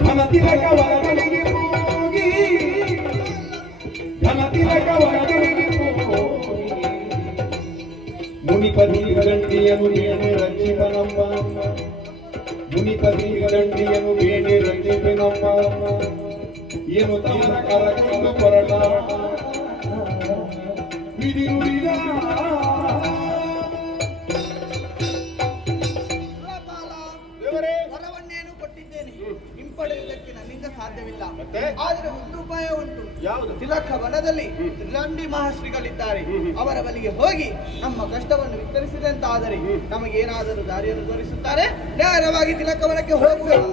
ಘನತಿಲಕ ವರಗಳಿಗೆ ಹೋಗಿ ಘನತಿಲಕ ವರಗಳಿಗೆ ಹೋಗಿ ಮುನಿಪದೀಗದಂಡಿಯನು ಬೇಣೆ ರಕ್ಷಿಪನಮ್ಮ ಮುನಿಪದೀಗದಂಡಿಯನು ಬೇಣೆ ರಕ್ಷಿಪನಮ್ಮ ಏನು ತಮ್ಮ ಕರಕೊಂಡು ಕೊರಟ ವಿಧಿ ಸಾಧ್ಯವಿಲ್ಲ? ಆದರೆ ಒಂದು ಉಪಾಯ ಉಂಟು. ಯಾವುದು? ತಿಲಕ ವನದಲ್ಲಿ ತ್ರಿಲಂಡಿ ಮಹಾಶ್ರೀಗಳಿದ್ದಾರೆ. ಅವರ ಬಳಿಗೆ ಹೋಗಿ ನಮ್ಮ ಕಷ್ಟವನ್ನು ವಿತರಿಸಿದಂತಾದರೆ ನಮಗೇನಾದರೂ ದಾರಿಯನ್ನು ತೋರಿಸುತ್ತಾರೆ? ನೇರವಾಗಿ ತಿಲಕವನಕ್ಕೆ ಹೋಗಬೇಕು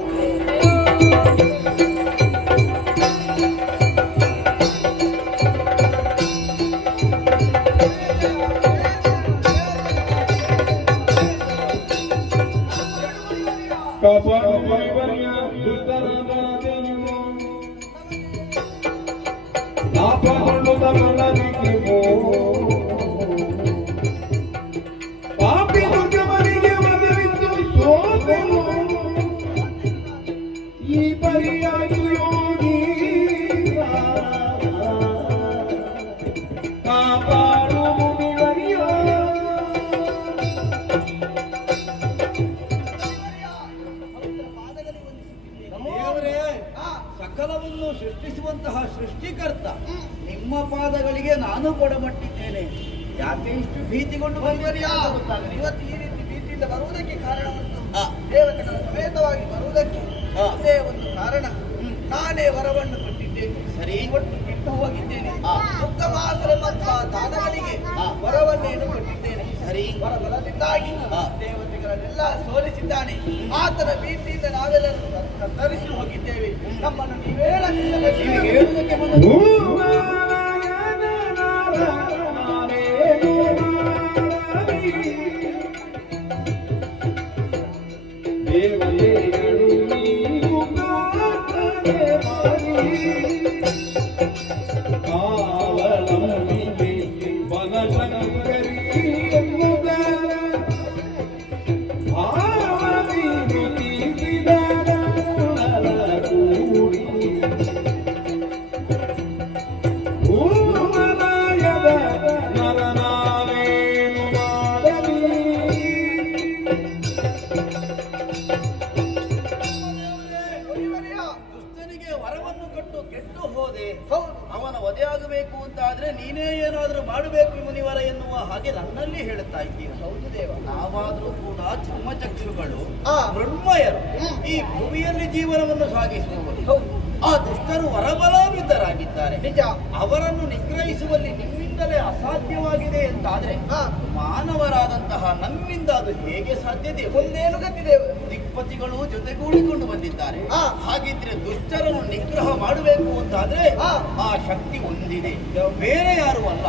ಸೃಷ್ಟಿಕರ್ತ. ನಿಮ್ಮ ಪಾದಗಳಿಗೆ ನಾನು ಕೊಡಮಟ್ಟಿದ್ದೇನೆ. ಯಾಕೆ ಇಷ್ಟು ಭೀತಿಗೊಂಡು ಬಂದಿರಿ ಇವತ್ತು ಈ ರೀತಿ ಭೀತಿಯಿಂದ ಬರುವುದಕ್ಕೆ ಕಾರಣ. ದೇವತೆಗಳ ಸಮೇತವಾಗಿ ಬರುವುದಕ್ಕೆ ಅದೇ ಒಂದು ಕಾರಣ. ನಾನೇ ವರವನ್ನು ಕೊಟ್ಟಿದ್ದೇನೆ. ಸರಿ. ಕೊಟ್ಟು ಬಿಟ್ಟು ಹೋಗಿದ್ದೇನೆ. ಉತ್ತಮ ದಾನಗಳಿಗೆ. ವರವನ್ನೇನು ಕೊಟ್ಟಿದ್ದೇನೆ. ಸರಿ. ವರ ಬಲದಿಂದಾಗಿ ದೇವತೆಗಳನ್ನೆಲ್ಲ ಸೋಲಿಸಿದ್ದಾನೆ. ಆತನ ಭೀತಿಯಿಂದ ನಾವೆಲ್ಲರೂ ತರಿಸಿ ಹೋಗಿದ್ದೇವೆ ನಮ್ಮನ್ನು ನೀವೇ ರಕ್ಷಿಸಬೇಕು. ನಿಮಗೆ ಮಾಡಬೇಕು ಮುನಿವರ ಎನ್ನುವ ಹಾಗೆ ನನ್ನಲ್ಲಿ ಹೇಳುತ್ತಾ ಇದ್ದೀರ ಹೌದು ದೇವ ನಾವಾದ್ರೂ ಕೂಡ ಚರ್ಮಚಕ್ಷುಗಳು ಆ. ಮೃಣ್ಮಯರು ಈ ಭೂಮಿಯಲ್ಲಿ ಜೀವನವನ್ನು ಸಾಗಿಸುವವರು. ಆ ದುಷ್ಟರು ವರಬಲಾವಿದ್ದರಾಗಿದ್ದಾರೆ ನಿಜ ಅವರನ್ನು ನಿಗ್ರಹಿಸುವಲ್ಲಿ ನಿಮ್ಮಿಂದಲೇ ಅಸಾಧ್ಯವಾಗಿದೆ ಎಂತಾದ್ರೆ. ಮಾನವರಾದಂತಹ ನಮ್ಮಿಂದ ಅದು ಹೇಗೆ ಸಾಧ್ಯತೆ ಒಂದೇನು ಗೊತ್ತಿದೆ ದಿಕ್ಪತಿಗಳು ಜೊತೆಗೂಡಿಕೊಂಡು ಬಂದಿದ್ದಾರೆ. ಹಾಗಿದ್ರೆ ದುಷ್ಟರನ್ನು ನಿಗ್ರಹ ಮಾಡಬೇಕು ಅಂತಾದ್ರೆ. ಆ ಶಕ್ತಿ ಒಂದಿದೆ ಬೇರೆ ಯಾರು ಅಲ್ಲ.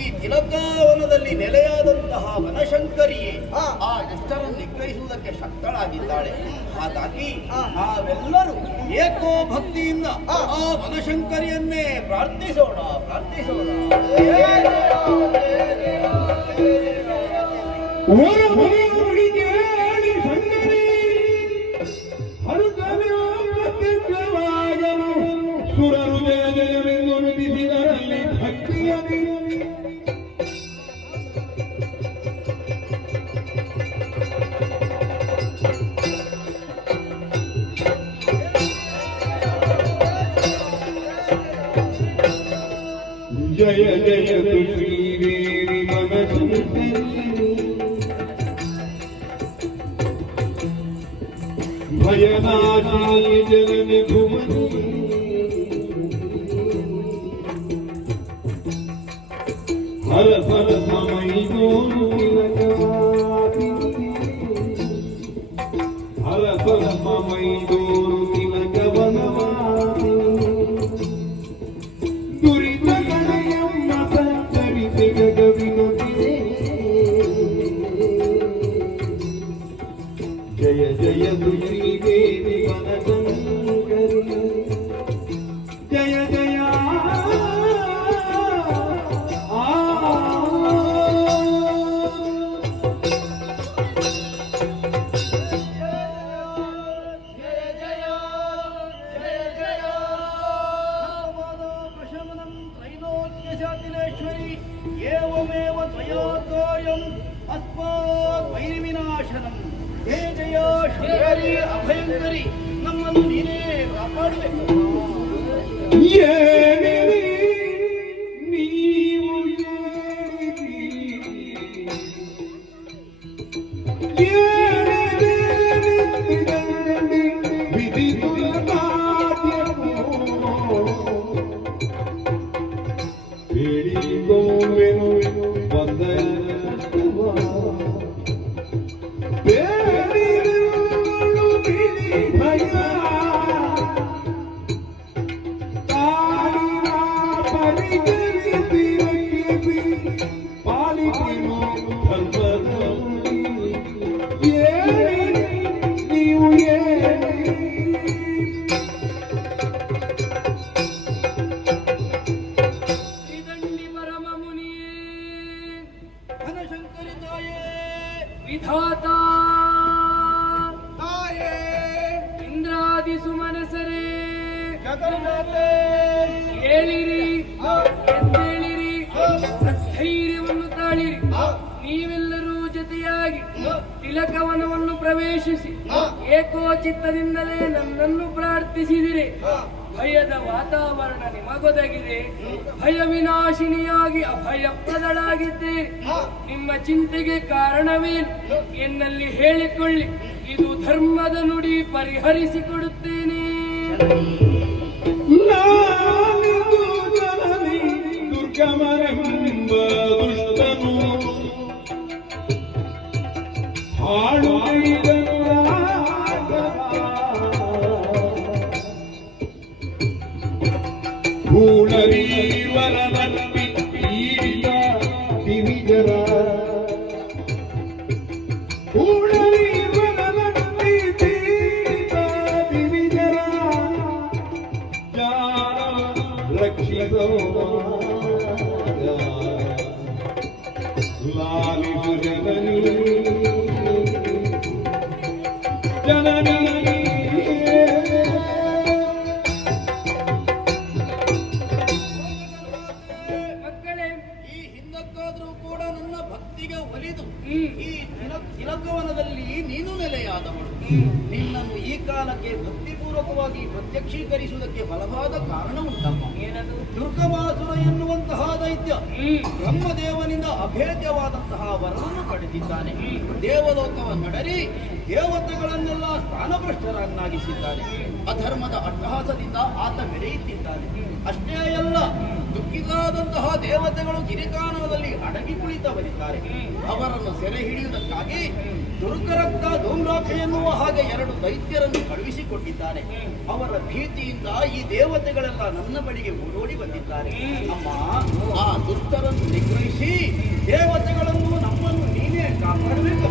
ಈ ತಿಲಕಾವನದಲ್ಲಿ ನೆಲೆಯಾದಂತಹ ವನಶಂಕರಿಯೇ. ಆ ದುಷ್ಟರನ್ನು ನಿಗ್ರಹಿಸುವುದಕ್ಕೆ ಶಕ್ತಳಾಗಿದ್ದಾಳೆ ಹಾಗಾಗಿ. ನಾವೆಲ್ಲರೂ ಏಕೋ ಭಕ್ತಿಯಿಂದ. ಆ ವನಶಂಕರಿಯನ್ನೇ ಪ್ರಾರ್ಥಿಸೋಣ ಪ್ರಾರ್ಥಿಸೋಣ What a Hara Hara Mamai Doru Lakavati Hara Hara Mamai Doru ಅಸ್ಮಾತ್ ವೈರಿವಿನಾಶನಂ. ಹೇ ಜಯ ಶುಭರಿ ಅಭಯಂಕರಿ. ನಮ್ಮನ್ನು ನೀನೇ ಕಾಪಾಡಬೇಕು. ಘನಶಂಕರಿ ತಾಯೇ ವಿಧಾತ. ತಾಯೇ. ಇಂದ್ರಾದಿ ಸುಮನಸರೇ. ಜಗನ್ಮಾತೆ ಹೇಳಿರಿ ಎದ್ದೇಳಿರಿ ಧೈರ್ಯವನ್ನು ತಾಳಿರಿ. ನೀವೆಲ್ಲರೂ ಜೊತೆಯಾಗಿ ತಿಲಕವನವನ್ನು ಪ್ರವೇಶಿಸಿ ಏಕೋ ಚಿತ್ತದಿಂದಲೇ ನನ್ನನ್ನು ಪ್ರಾರ್ಥಿಸಿದಿರಿ. ಭಯದ ವಾತಾವರಣ ನಿಮಗೊದಗಿದೆ ಭಯ ವಿನಾಶಿನಿಯಾಗಿ ಅಭಯಪ್ರದಳಾಗಿದ್ದೀರಿ ನಿಮ್ಮ ಚಿಂತೆಗೆ ಕಾರಣವೇನು? ಎನ್ನಲ್ಲಿ ಹೇಳಿಕೊಳ್ಳಿ. ಇದು ಧರ್ಮದ ನುಡಿ ಪರಿಹರಿಸಿಕೊಡುತ್ತೇನೆ ஜனனி ಪ್ರತ್ಯಕ್ಷೀಕರಿಸುವುದಕ್ಕೆ ಬಲವಾದ ಕಾರಣ ಉಂಟಮ್ಮ ಏನದು? ದುರ್ಗಮಾಸುರ ಎನ್ನುವಂತಹ ದೈತ್ಯ ಹ್ಮ್. ಬ್ರಹ್ಮದೇವನಿಂದ ಅಭೇದ್ಯವಾದಂತಹ ವರವನ್ನು ಪಡೆದಿದ್ದಾನೆ. ದೇವಲೋಕವ ನಡರಿ ದೇವತೆಗಳನ್ನೆಲ್ಲ ಸ್ಥಾನಭ್ರಷ್ಟರನ್ನಾಗಿಸಿದ್ದಾನೆ ಅಧರ್ಮದ ಅಟ್ಟಹಾಸದಿಂದ ಆತ ಮೆರೆಯುತ್ತಿದ್ದಾನೆ. ಅಷ್ಟೇ ಅಲ್ಲ. ದುಃಖಿತಾದಂತಹ ದೇವತೆಗಳು ಗಿರಿಕಾನದಲ್ಲಿ ಅಡಗಿ ಕುಳಿತವರಿದ್ದಾರೆ. ಅವರನ್ನು ಸೆರೆ ಹಿಡಿಯುವುದಕ್ಕಾಗಿ ದುರ್ಗರಕ್ತ ಧೂಮ್ರಾಕ್ಷ ಎನ್ನುವ ಹಾಗೆ ಎರಡು ದೈತ್ಯರನ್ನು ಕಳುಹಿಸಿಕೊಟ್ಟಿದ್ದಾರೆ. ಅವರ ಭೀತಿಯಿಂದ ಈ ದೇವತೆಗಳೆಲ್ಲ ನನ್ನ ಬಳಿಗೆ ಓಡೋಡಿ ಬಂದಿದ್ದಾರೆ. ಅಮ್ಮ, ಆ ದುಷ್ಟರನ್ನು ನಿಗ್ರಹಿಸಿ ದೇವತೆಗಳನ್ನು ನಮ್ಮನ್ನು ನೀನೇ ಕಾಪಾಡಬೇಕು.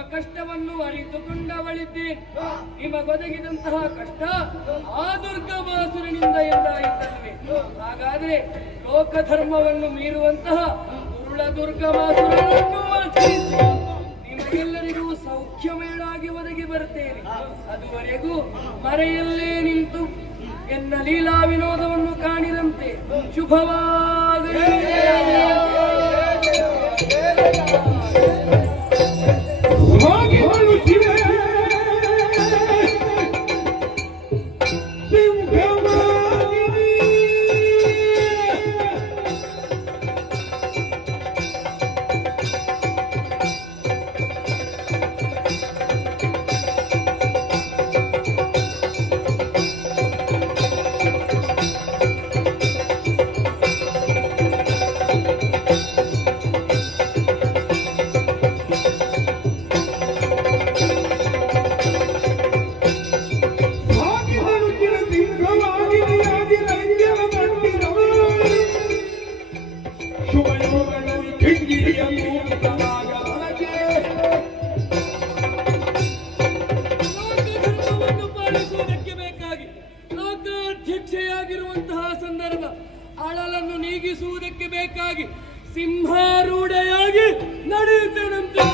ನಿಮ್ಮ ಕಷ್ಟವನ್ನು ಅರಿತುಕೊಂಡವಳಿದ್ದೇನೆ ನಿಮಗೊದಗಿದಂತಹ ಕಷ್ಟ ಆ ದುರ್ಗಮಾಸುರನಿಂದ ಎಂದಾಯಿತಲ್ವೇ ಹಾಗಾದ್ರೆ ಲೋಕಧರ್ಮವನ್ನು ಮೀರುವಂತಹ ಉರುಳ ದುರ್ಗಮಾಸುರನನ್ನು ನಿಮಗೆಲ್ಲರಿಗೂ ಸೌಖ್ಯಮೇಳಾಗಿ ಒದಗಿ ಬರುತ್ತೇನೆ. ಅದುವರೆಗೂ ಮರೆಯಲ್ಲೇ ನಿಂತು ಎನ್ನ ಲೀಲಾ ವಿನೋದವನ್ನು ಕಾಣಿದಂತೆ ಶುಭವಾಗಲಿ. ಲೋಕಾಧ್ಯಕ್ಷೆಯಾಗಿರುವಂತಹ ನೀಗಿಸುವುದಕ್ಕೆ ಬೇಕಾಗಿ ಸಿಂಹಾರೂಢೆಯಾಗಿ ನಡೆಯುತ್ತೇನಂತೆ